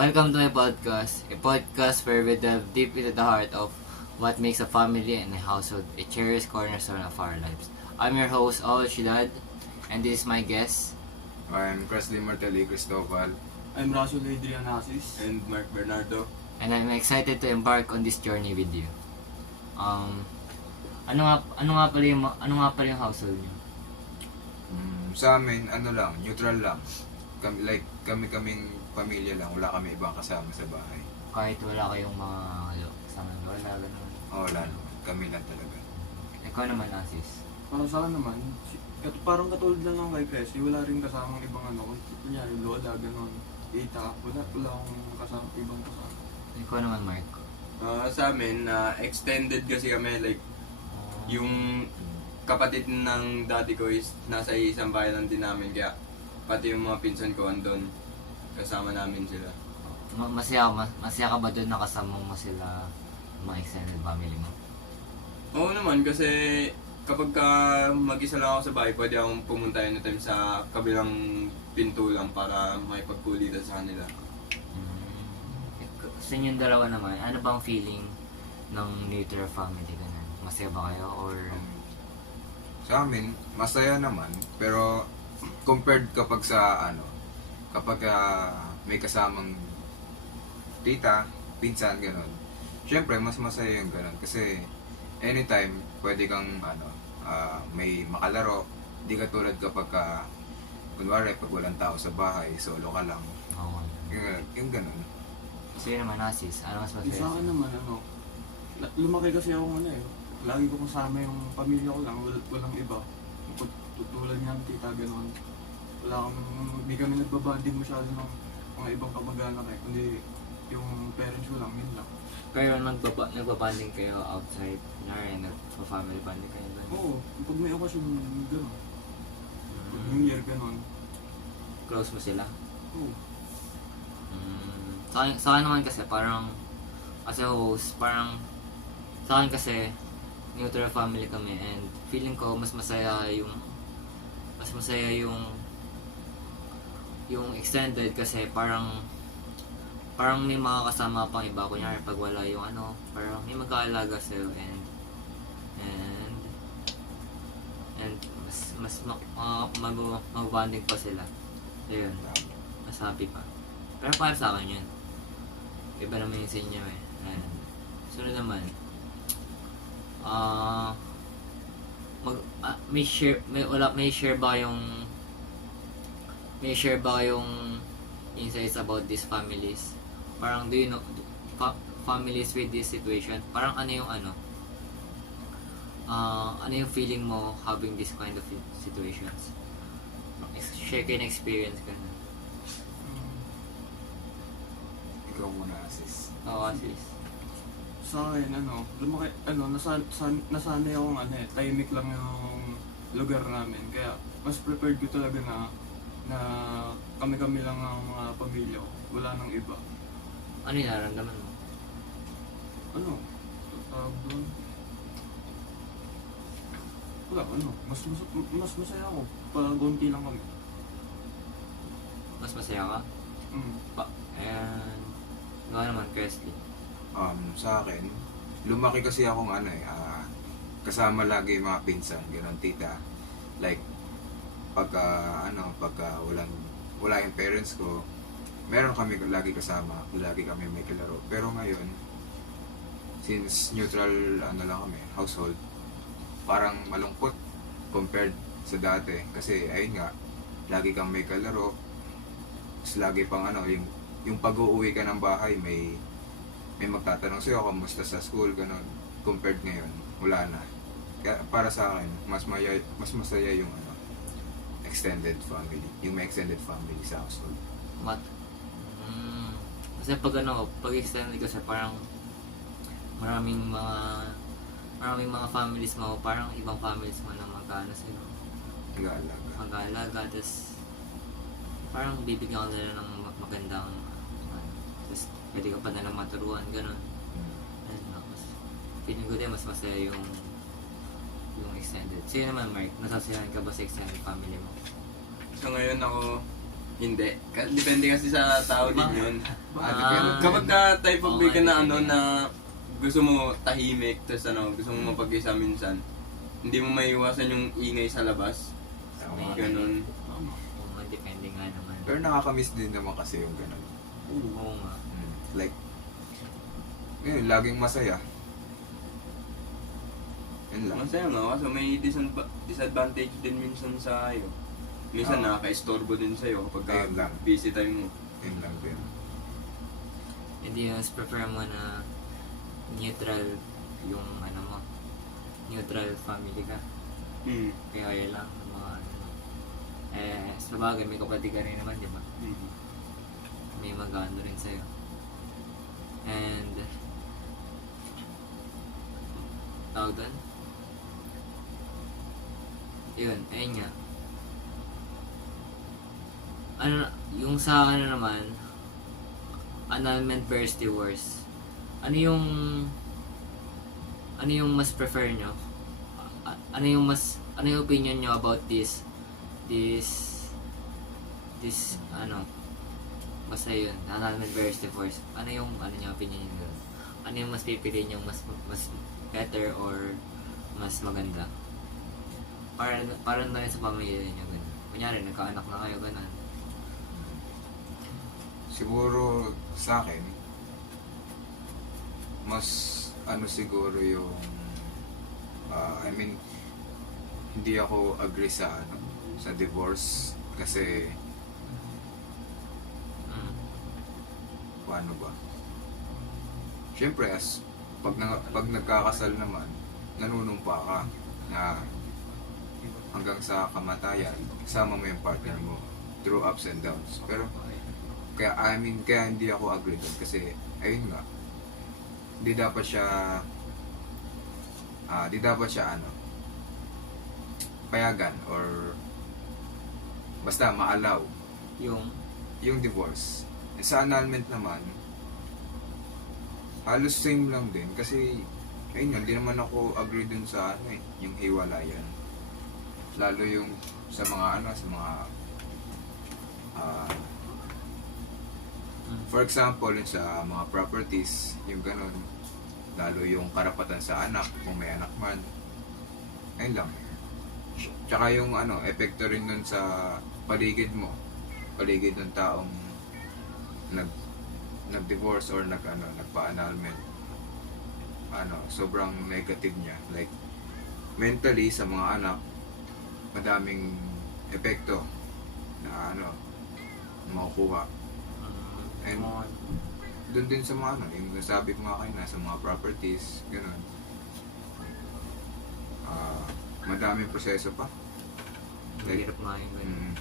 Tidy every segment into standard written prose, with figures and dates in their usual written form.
Welcome to my podcast, a podcast where we delve deep into the heart of what makes a family and a household a cherished cornerstone of our lives. I'm your host, Ol Shilad, and this is my guest. I'm Presley Martelli Cristobal. I'm Russell Adrian Asis. And Mark Bernardo. And I'm excited to embark on this journey with you. Ano nga pala yung household niyo? Sa amin, neutral lang. Kaming pamilya lang, wala kami ibang kasama sa bahay. Kahit wala kayong mga kasama, wala ganun. Wala naman, kami lang talaga. Ikaw naman, Asis. Para sa akin naman, parang katulad lang ng kay Presley, wala rin kasamang ibang kunyari lola, gano'n, tita, wala akong ibang kasama. Ikaw naman, Mark. Sa amin, extended kasi kami, like, yung kapatid ng daddy ko is nasa isang bahay lang din namin, kaya pati yung mga pinsan ko andun, kasama namin sila. Masaya ka ba doon nakasama mo sila, mga extended family mo? Oo naman, kasi kapag mag-isa lang ako sa bahay, pwede akong pumunta anytime sa kabilang pinto lang para makipagkulitan sa kanila. Sa inyong dalawa naman, ano bang feeling ng nuclear family ganun? Masaya ba kayo or... Sa amin, masaya naman, pero compared kapag may kasamang tita, pinsan, gano'n. Siyempre, mas masaya yung gano'n kasi anytime pwede kang may makalaro. Di katulad kapag kunwari pag walang tao sa bahay, solo ka lang. Oo. Yung gano'n. Sa'yo naman, Asis, ano mas Sa masaya? akin naman, lumaki kasi ako lagi ko kasama yung pamilya ko lang, walang iba. Tutulad niya ang tita, gano'n. Hindi kami nagbabanding masyado ng mga ibang kamag-anak kundi yung parents ko lang, yun lang. Kayo nagbabanding kayo outside, kunyari, nagpa-family banding kayo doon? Oo, pag may okasyon, gano'n. Pag New Year, gano'n. Close mo sila? Oo. Sa akin naman kasi, parang, as a host, parang, sa akin kasi, neutral family kami and feeling ko mas masaya yung extended kasi parang may mga kasama pang iba, kunyari pag wala yung parang may mag-aalaga sa'yo and mas mag-bonding pa sila. Ayun, mas happy pa. Pero para sa akin yun, iba naman yung sa inyo eh. Ayan. Sunod naman, may share ba yung insights about these families? Parang do you know families with this situation? Parang ano yung feeling mo having this kind of situations? Share kayo na experience ka na. Ikaw muna, Asis. Oo, Asis. Sa akin, lumaki, nasanay akong tahimik lang yung lugar namin. Kaya, mas prepared ko talaga na kami-kami lang ang mga pamilya ko. Wala nang iba. Ano yung nararamdaman mo? Tawag doon? Wala, mas masaya ako. Pag unti lang kami. Mas masaya ka? And nga naman, Presley. Sa akin, lumaki kasi akong kasama lagi yung mga pinsan, gano'n, tita. Like, pagka wala yung parents ko, meron kami lagi kasama, lagi kami may kalaro. Pero ngayon, since neutral lang kami, household, parang malungkot compared sa dati. Kasi ayun nga, lagi kang may kalaro, tapos lagi pang yung pag-uuwi ka ng bahay, may magtatanong sa'yo, kamusta sa school, gano'n. Compared ngayon, wala na. Kaya para sa akin, mas masaya yung extended family, yung may extended family sa household. Kasi pag extended kasi parang maraming mga families mo, parang ibang families mo na sa'yo. Mag-aalaga, tapos parang bibigyan ka nila ng magandang tapos pwede ka pa nalang maturuan, gano'n. Feeling ko din mas masaya yung extended. Sa'yo naman, Mark, nasasayahan ka ba sa extended family mo? So ngayon ako, Hindi. Depende kasi sa tao din yun. Ah, Kapag ka type of oo, way ka na depende. na gusto mo tahimik, tapos gusto mo mapag-isa minsan, hindi mo maiiwasan yung ingay sa labas. Tama. Ganun. Oo, depende nga naman. Pero nakakamiss din naman kasi yung ganun. Oo nga. Like, yun, laging masaya. Yun lang. Masaya nga, kaso may disadvantage din minsan sa iyo. Minsan Oo. nakaka-istorbo din sa'yo kapag Ayun lang. busy time mo. Yun lang din. Hindi mas prefer mo na neutral yung ano mo. Neutral family ka. Hmm. Kaya yun lang. Mga ano. Sa bagay, may kapatid ka rin naman, di ba? May mag-ano rin sa'yo. And tawag doon? Yun, ayun nga. Ano, yung sa ano naman, annulment versus divorce. Ano yung mas prefer nyo? Ano yung opinion nyo about this ano, basta yun, annulment versus divorce. Ano yung opinion nyo? Ano yung mas pipiliin nyo, mas better or mas maganda? Para na rin sa pamilya nyo, ganun. Kunyari, nagkaanak na kayo, ganun. Siguro sa akin, mas ano siguro yung I mean, hindi ako agree sa sa divorce kasi paano ba? Siyempre, pag nagkakasal naman, nanunumpa ka na hanggang sa kamatayan, kasama mo yung partner mo through ups and downs. Pero kaya hindi ako agree doon kasi ayun nga, di dapat siya payagan or basta maalaw yung divorce. Sa annulment naman, halos same lang din kasi ayun nga, hindi naman ako agree dun sa yung hiwalayan. Lalo yung sa mga for example, yun sa mga properties, yung ganun, lalo yung karapatan sa anak, kung may anak man, ayun lang. Tsaka yung epekto rin nun sa paligid mo, paligid ng taong nag-divorce or nagpa-annulment. Sobrang negative niya. Like, mentally, sa mga anak, madaming epekto na makukuha. And doon din sa mga yung nasabi ko nga kayo na sa mga properties, gano'n. Madaming proseso pa. Mahirap nga yung ganun. Mm,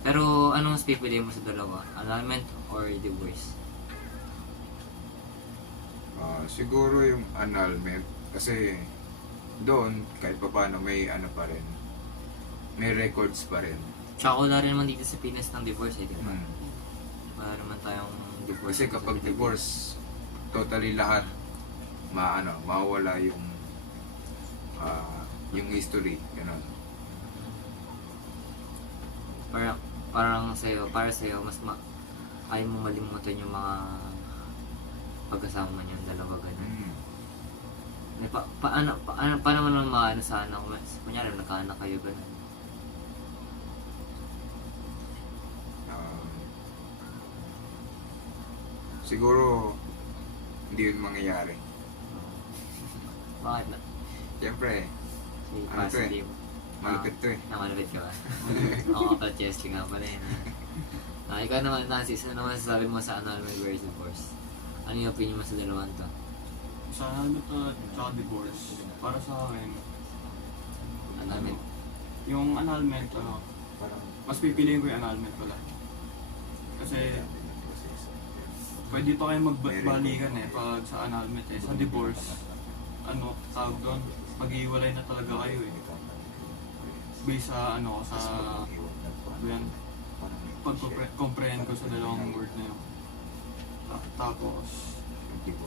Pero anong mas pipiliin mo sa dalawa? Annulment or divorce? siguro yung annulment kasi doon kahit pa paano may pa rin, may records pa rin. Tsaka wala rin naman dito sa Pinas ng divorce eh, di ba? Mm. Wala naman tayong divorce. Kasi kapag divorce, totally lahat mawawala yung history, gano'n. Para sa'yo, mas ayaw mo malimutan yung mga pagkasama niyong dalawa, gano'n. Paano mo naman maano sa anak? Kunyari, nagkaanak kayo, gano'n. Siguro hindi yun mangyayari. Bakit na? Siyempre, Si Ano to eh? positive. malupit to eh. Malapit ka ba? Oo, kapal Chesley nga pala yun. Ikaw naman, Nancy, ano naman sasabi mo sa annulment versus divorce? Ano yung opinion mo sa dalawang to? Sa annulment at saka divorce, para sa akin, Annulment. yung annulment, mas pipiliin ko yung annulment pala. Kasi pwede pa kayo magbalikan pag sa annulment eh. Sa divorce, tawag doon, mag-iwalay na talaga kayo eh. Based sa pag-comprehend ko sa dalawang word na yun. Tapos,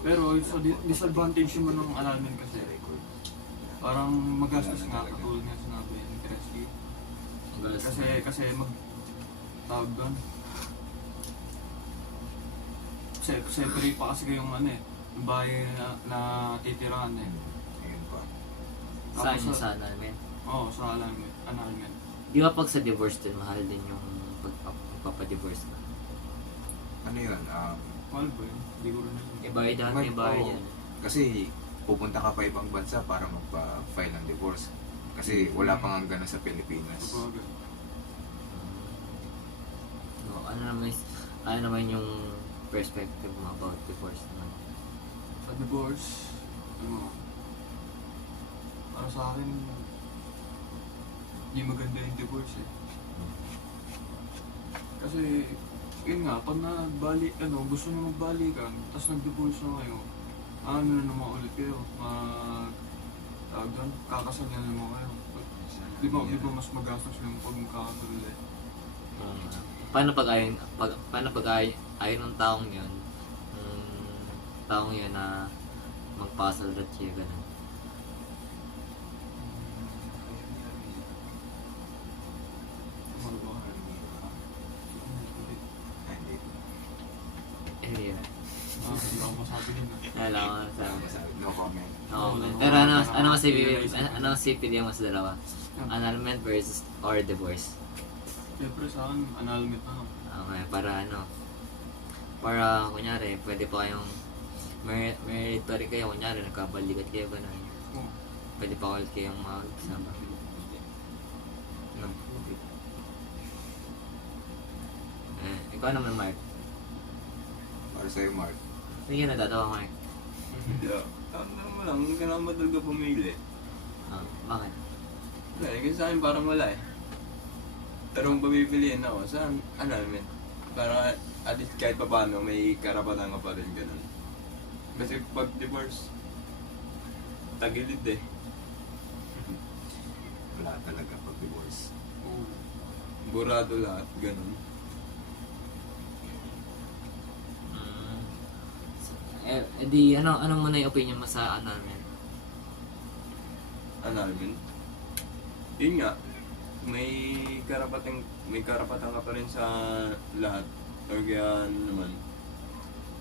pero sa disadvantage naman ng annulment kasi, parang magastos nga, katulad nga sinabi ni Kresky. Kasi tawag doon, separate pa kasi kayong ano eh, yung bahay na titirahan eh. Ayun pa. Saan Tapos yung sa annulment? Oo, sa annulment. Di ba pag sa divorce din, mahal din yung pagpapadivorce ka? Ano yun? Mahal ba yun? Hindi ko rin alam. Ibayad lahat, may bayad yan. Kasi pupunta ka pa ibang bansa para magpa-file ng divorce. Kasi wala pang hanggan sa Pilipinas. Sabagay. No, ano naman yung perspective mo about divorce naman? Sa divorce, ano, para sa akin, hindi maganda yung divorce eh. Kasi, yun nga, pag gusto nyo magbalikan, tapos nag-divorce na kayo, ano na naman ulit kayo, kakasal na naman kayo. Di ba mas magastos yung pag magkakasal ulit? Paano pag ayaw ng taong yun, na magpasal at siya, ganun? Ano ba? Hindi. Hindi na. Hindi ako masabi din ah. Wala ko sa Masabi, no comment. Pero ano si pili mo sa dalawa? Annulment versus or divorce? Siyempre sa akin, annulment na lang. Okay, para kunyari, pwede pa kayong married pa rin kayo, kunyari, nagkabalikat kayo, ganun. Oo. Pwede pa ulit kayong magsama. No? Ikaw naman, Mark. Para sa'yo, Mark. Sige, natatawa, Mark. Yeah. Tama mo lang, hindi ka na madal ka pumili. Bakit? Wala, kasi sa akin parang wala eh. Pero kung pabibiliin ako, saan, para at least kahit pa paano, may karapatan ka pa rin ganun. Kasi pag divorce, tagilid eh. Wala talaga pag-divorce. Oo. Burado lahat, ganun. Ano muna yung opinion mo sa annulment? Annulment. Yun nga, may karapatan ka pa rin sa lahat. Or kaya ano naman.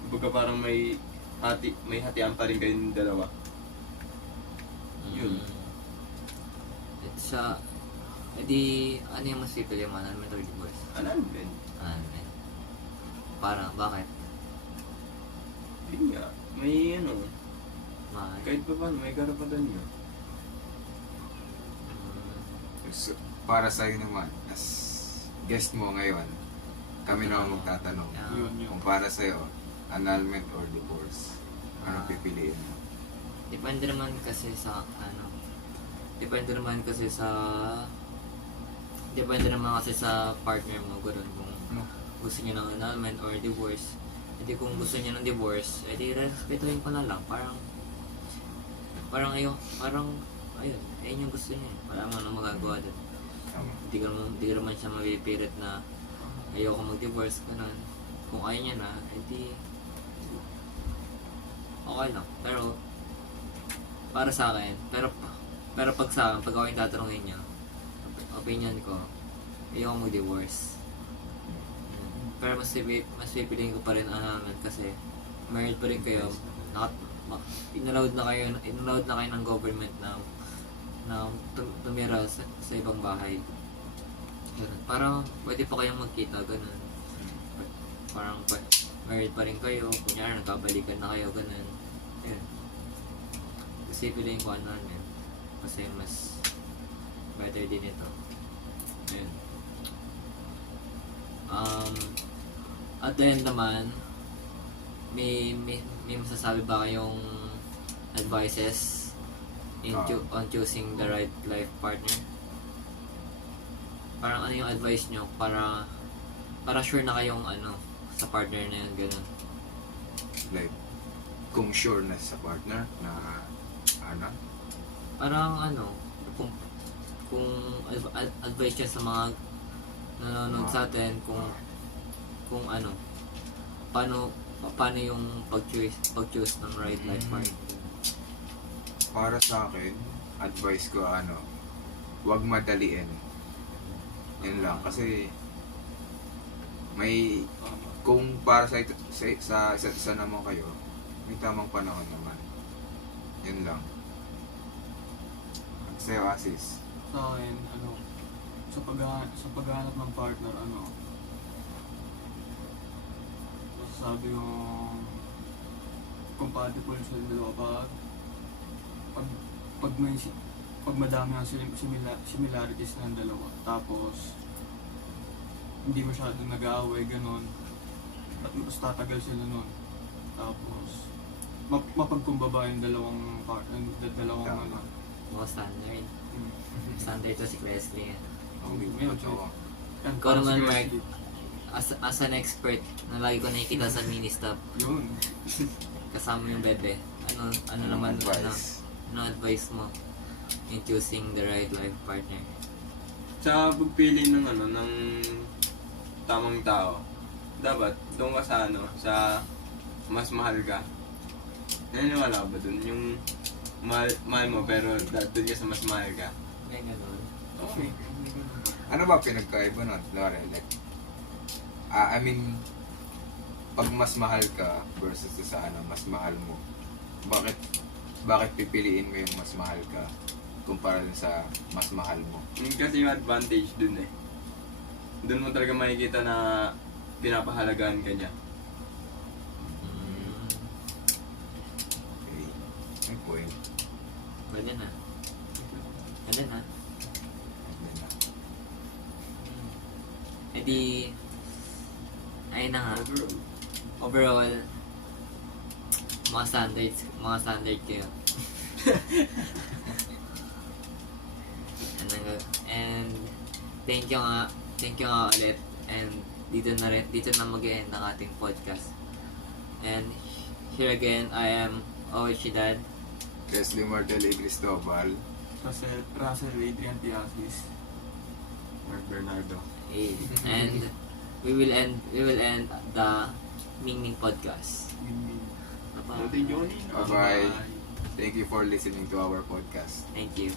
Kumbaga parang may hatian pa rin kayong dalawa. Yun. Ano yung mas pipili mo? Annulment or divorce? Annulment. Annulment. Parang, bakit? Yun nga, may Bakit? kahit pa paano, may karapatan nyo. So, para sa'yo naman, as guest mo ngayon, kami na ang magtatanong. Yun. Kung para sa'yo, annulment or divorce, ano pipiliin mo? Depende naman kasi sa partner mo, gano'n, kung gusto niya ng annulment or divorce. Hindi kung gusto niya ng divorce, edi respetuhin ko na lang. Ayun yung gusto niya. Wala mo nang magagawa doon. Tama. Hindi ko naman siya mapipilit na ayoko mag-divorce, gano'n. Kung ayaw niya na, edi okay lang. Pero para sa akin, pero pag sa akin, pag ako yung tatanungin niya, opinion ko, ayoko mag-divorce. Pero mas pipiliin ko pa rin annulment kasi married pa rin kayo, inallowed na kayo ng government na tumira sa ibang bahay. Ganun. Parang pwede pa kayong magkita, ganun. Parang married pa rin kayo, kunyari nagkabalikan na kayo, ganun. Ayun. Kasi piliin ko annulment kasi mas better din ito. Ayun. At the end naman, may masasabi ba kayong advices on choosing the right life partner? Parang ano yung advice nyo para sure na kayong sa partner na yun, gano'n. Like, kung sure na sa partner na Parang kung advice niya sa mga nanonood sa atin, kung paano yung pag-choose ng right life partner. para sa akin, advice ko huwag madaliin. Yan lang, kasi may kung para sa isa't isa naman kayo, may tamang panahon naman. Yun lang. Sa'yo, Asis. Sa akin, sa paghahanap ng partner, masasabi yung compatible sa dalawa pag madami ang similarities ng dalawa, tapos hindi masyadong nag-aaway, ganon, at mas tatagal sila nun, tapos mapagkumbaba yung dalawang Tama. Mga standard. Standard to si Wesley. Ang Ngayon, bigyan ko. yan, Ikaw naman, si Mark. Wesley. As an expert na lagi ko nakikita sa mini-stop, Yun. kasama yung bebe. Ano naman, advice? ano advice mo in choosing the right life partner? Sa pagpili ng ng tamang tao, dapat doon ka sa mas mahal ka. Naniniwala ka ba dun? Yung mahal mo pero doon ka sa mas mahal ka. May ganun. Okay. Ano ba pinagkaiba nun? Lore, like, I mean, pag mas mahal ka versus sa mas mahal mo, bakit pipiliin mo yung mas mahal ka kumpara dun sa mas mahal mo? Kasi yung advantage dun eh. Dun mo talaga makikita na pinapahalagaan ka niya. Okay. May point. Ganyan na. Ganyan na. Ganyan na. E di, ayun na nga. Overall. Overall, mga standard kayo. And thank you nga ulit. And dito na mag-end ang ating podcast. And here again, I am Oishidad. Wesley Martel Cristobal. Russell Adrian Tiasis. Mark Bernardo. And we will end the Mingming podcast. Buti Johnny. Bye-bye. Thank you for listening to our podcast. Thank you.